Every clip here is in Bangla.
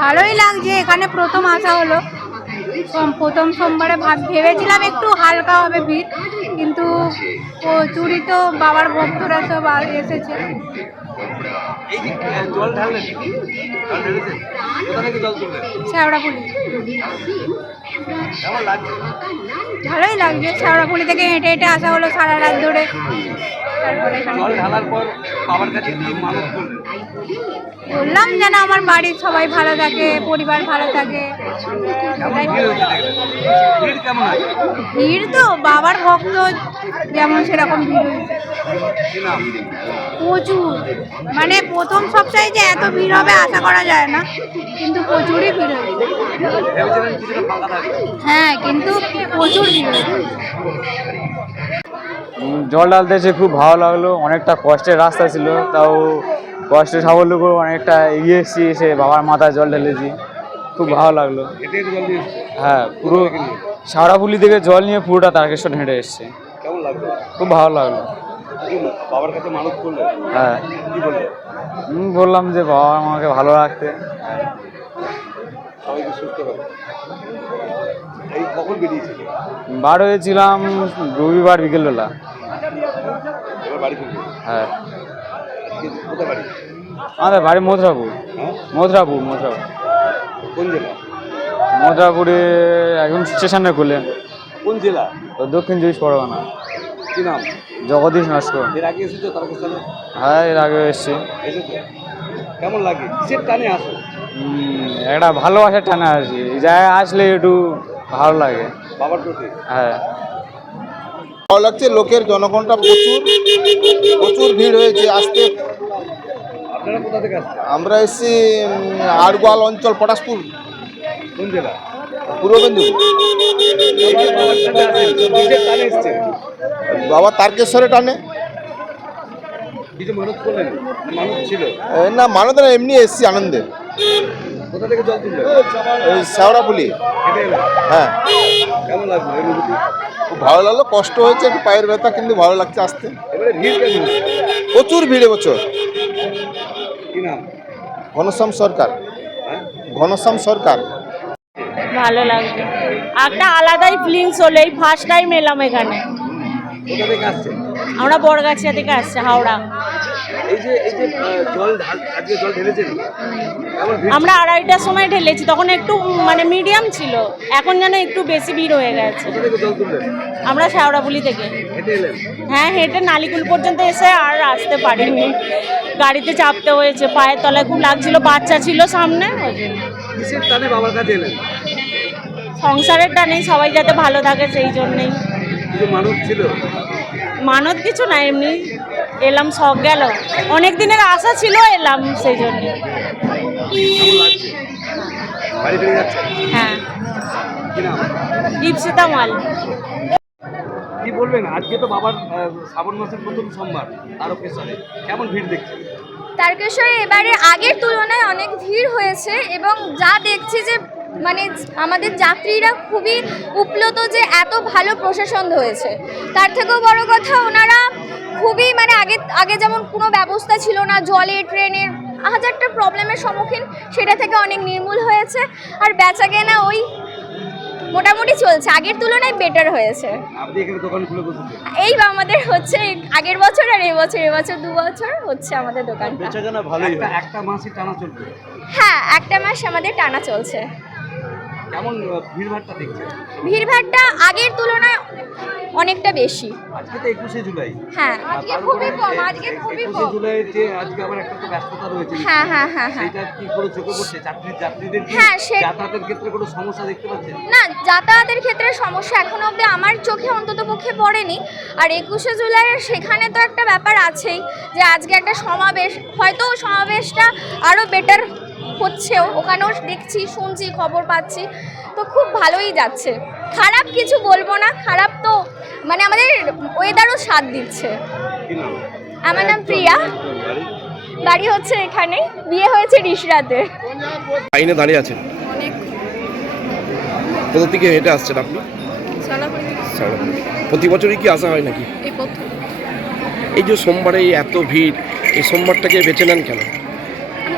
ভালোই লাগছে এখানে প্রথম আসা হলো। প্রথম সোমবারে ভাব ভেবেছিলাম একটু হালকা হবে ভিড় কিন্তু চুরি তো বাবার ভক্তরা সব এসেছে। শ্যাওড়া ভালোই লাগছে। শ্যাওড়াপুলি থেকে হেঁটে হেঁটে আসা হলো সারা রাত ধরে। তারপরে বললাম যেন আমার বাড়ির সবাই ভালো থাকে পরিবার ভালো থাকে। ভিড় তো বাবার ভক্ত যেমন সেরকম ভিড় প্রচুর। মানে প্রথম সপ্তাহে যে এত ভিড় হবে আশা করা যায় না। কিন্তু প্রচুরই ভিড় হয়েছে হ্যাঁ কিন্তু প্রচুর জল ঢালতে এসে খুব ভালো লাগল। অনেকটা কষ্টের রাস্তা ছিল তাও কষ্টে সাফল্য করে অনেকটা এগিয়ে এসেছি এসে বাবার মাথায় জল ঢেলেছি। খুব ভালো লাগল। হ্যাঁ পুরো সারাপুলি থেকে জল নিয়ে পুরোটা তারকেশ্বর হেঁটে এসছে। খুব ভালো লাগল। বাবার কাছে মানত হ্যাঁ। কি বললাম যে বাবা আমাকে ভালো রাখতে। সবাইকে সুস্থ রাখো এই কখন বেরিয়েছিল বার হয়েছিলাম রবিবার বিকেলবেলা। এবার বাড়ি ফিরবে? হ্যাঁ। আজকে কোথায় বাড়ি? আমাদের বাড়ি মথুরাপুর। হ্যাঁ? মথুরাপুর মথুরাপুর। কোন জেলা? মথুরাপুরে একদম স্টেশনে খুলে। কোন জেলা? দক্ষিণ চব্বিশ পরগনা। কি নাম? জগদীশ নস্কর এর আগে এসেছ তারকেশ্বরে? হ্যাঁ এর আগে এসছি। এসেছ? কেমন লাগে? কিসের টানে আসো? একটা ভালোবাসার টানা আছি এই জায়গায় আসলে একটু ভালো লাগে। বাবার প্রতি? হ্যাঁ। ভালো লাগছে লোকের জনগণটা প্রচুর প্রচুর ভিড় হয়েছে আসতে। আপনারা কোথা থেকে আসছেন? আমরা এসেছি আড়গোয়াল অঞ্চল পটাশপুর। কোন জেলা? পূর্ব যে বাবা তারকেশ্বরে টানে কিছু মানত ছিল? না মানতে এমনি এসেছি আনন্দে। কোথা থেকে জল তুললেন? ওই শেওড়াপুলি। হ্যাঁ। কেমন লাগল খুব ভালো লাগল কষ্ট হয়েছে একটু পায়ের ব্যথা কিন্তু ভালো লাগছে আসতে। এবারে ভিড় কেমন? প্রচুর ভিড় বছর। কি নাম? ঘনশ্যাম সরকার। হ্যাঁ? ঘনশ্যাম সরকার। ভালো লাগছে একটা আলাদাই ফিলিংস হলো এই ফার্স্ট টাইম এলাম এখানে। আমরা বড়গাছিয়া থেকে আসছে হাওড়া। এই যে এই যে জল আজকে জল ঢেলেছেন? আমরা আড়াইটার সময় ঢেলেছি তখন একটু মানে মিডিয়াম ছিল। এখন যেন একটু বেশি ভিড় হয়ে গেছে। আমরা শেওড়াপুলি থেকে। হ্যাঁ হেঁটে নালিকুল পর্যন্ত এসে আর আসতে পারিনি। গাড়িতে চাপতে হয়েছে পায়ের তলায় খুব লাগছিল বাচ্চা ছিল সামনে সংসারের টানেই সবাই যাতে ভালো থাকে সেই জন্যেই। মানত ছিল? মানত কিছু না এমনি এলাম শখ গেল। অনেক দিনের আশা ছিল এলাম সেই জন্য। হ্যাঁ। দীপসিতা মাল। কি বলবেন? আজকে তো বাবার শ্রাবণ মাসের প্রথম সোমবার তারকেশ্বরে। কেমন ভিড় দেখছেন? তারকেশ্বরে এবারে আগের তুলনায় অনেক ভিড় হয়েছে এবং যা দেখছি যে মানে আমাদের যাত্রীরা খুবই উপলত যে এত ভালো প্রশাসন হয়েছে তার থেকেও বড় কথা ওনারা খুবই মানে আগে আগে যেমন কোনো ব্যবস্থা ছিল না জলে ট্রেনের হাজারটা প্রবলেমের সম্মুখীন সেটা থেকে অনেক নির্মূল হয়েছে। আর বেচা কেনা ওই মোটামুটি চলছে আগের তুলনায় বেটার হয়েছে। আপনি এখানে দোকান খুলে বসেছেন? এই আমাদের হচ্ছে আগের বছর আর এই বছর এবছর দু বছর হচ্ছে আমাদের দোকানটা। একটা একটা মাসই টানা চলবে। হ্যাঁ একটা মাস আমাদের টানা চলছে। কেমন ভিড়ভাড়টা দেখছেন? ভিড়ভাড়টা আগের তুলনায় অনেকটা বেশি। আজকে তো একুশে জুলাই। হ্যাঁ আজকে খুবই কম আজকে খুবই কম। জুলাই যে আজকে আবার একটা তো ব্যস্ততা রয়েছে। হ্যাঁ হ্যাঁ হ্যাঁ হ্যাঁ। সেটা কি করে চোখে পড়ছে? যাত্রীদের কি হ্যাঁ, যাতায়াতের ক্ষেত্রে কোনো সমস্যা দেখতে পাচ্ছেন? না যাতায়াতের ক্ষেত্রে সমস্যা এখনও অবধি আমার চোখে অন্তত পক্ষে পড়েনি। আর একুশে জুলাই সেখানে তো একটা ব্যাপার আছেই যে আজকে একটা সমাবেশ হয়তো সমাবেশটা আরও বেটার হচ্ছেও ওখানেও দেখছি শুনছি খবর পাচ্ছি। তো খুব ভালোই যাচ্ছে। খারাপ কিছু বলব না খারাপ তো মানে আমাদের ওয়েদারও সাথ দিচ্ছে। আমার নাম প্রিয়া। বাড়ি হচ্ছে এখানে বিয়ে হয়েছে রিসরাতে লাইনে দাঁড়িয়ে আছেন? কোথা থেকে হেঁটে আসছেন আপনি? প্রতি বছরই কি আসা হয় নাকি? এই যে সোমবারে এত ভিড় এই সোমবারটাকে বেছে নেন কেন?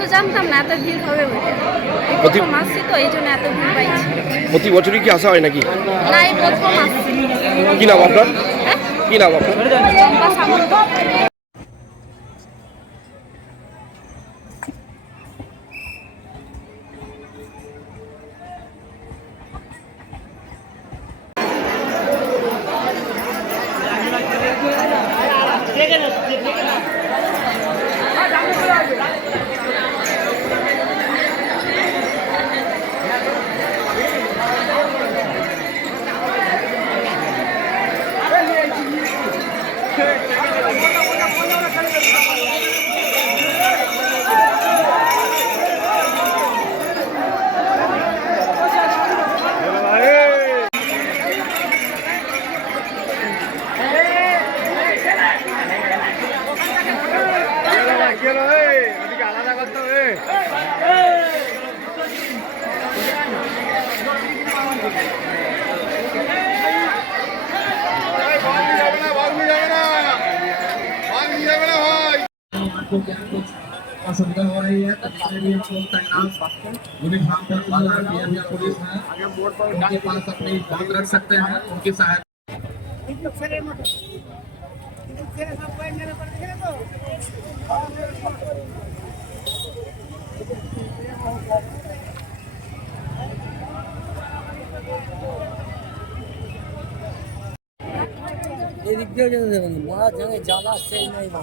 তো জানতাম না এত ভিড় হবে বলে। প্রতি প্রথম আসছি তো এই জন্য এত ভিড় পাইছি। প্রতি বছরই কি আসা হয় নাকি? না এই প্রথম আসছি কি নাম আপনার? কি নাম আপনার? চম্পা সামন্ত असुविधा हो रही है तो लिए हम लोग पर वाला पुलिस है उनके पास अपनी बात रख सकते हैं उनकी सहायता এদিক দিয়েও যেতে দেবেন মা জানে জ্বালা সেই নাই মা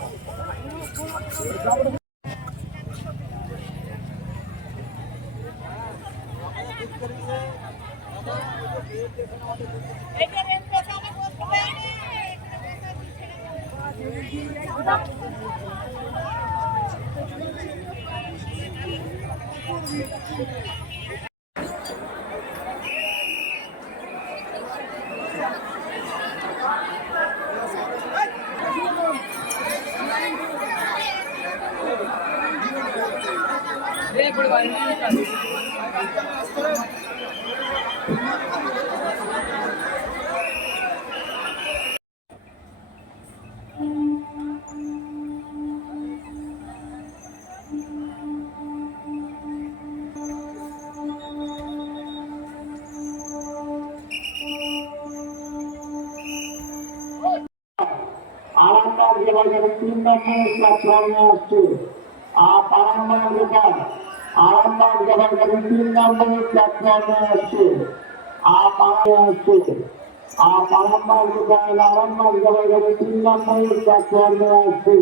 Thank you. আরামবাগ জেলার তিন নম্বর প্ল্যাটফর্মে আসছে আর আরামবাগ জেলার আরামবাগ জেলার তিন নম্বর প্ল্যাটফর্মে আসছে আর আসছে আর আরামবাগ জেলার আরামবাগ জেলার তিন নম্বর প্ল্যাটফর্মে আসছে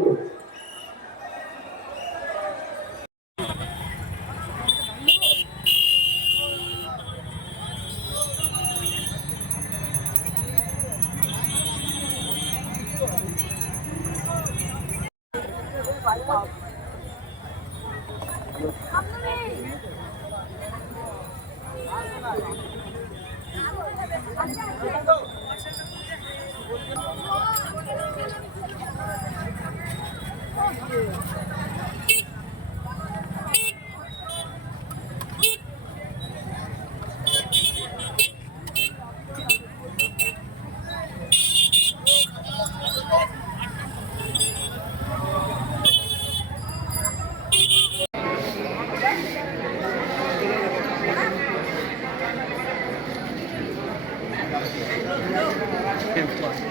Thanks a lot.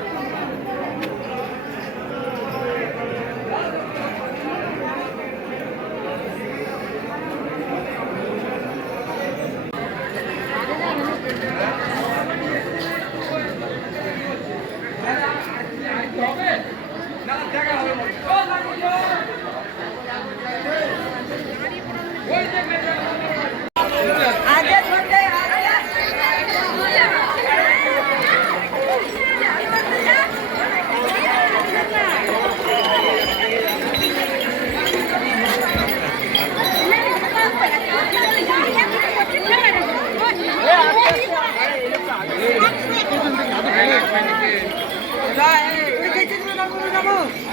বন্ধ করে দিয়েছে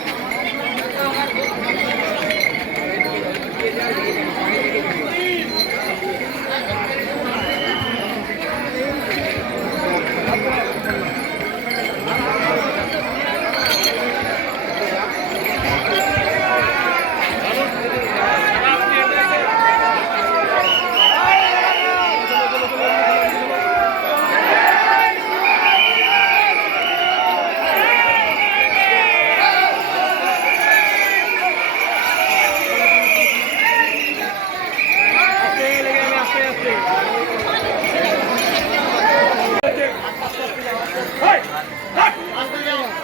এবার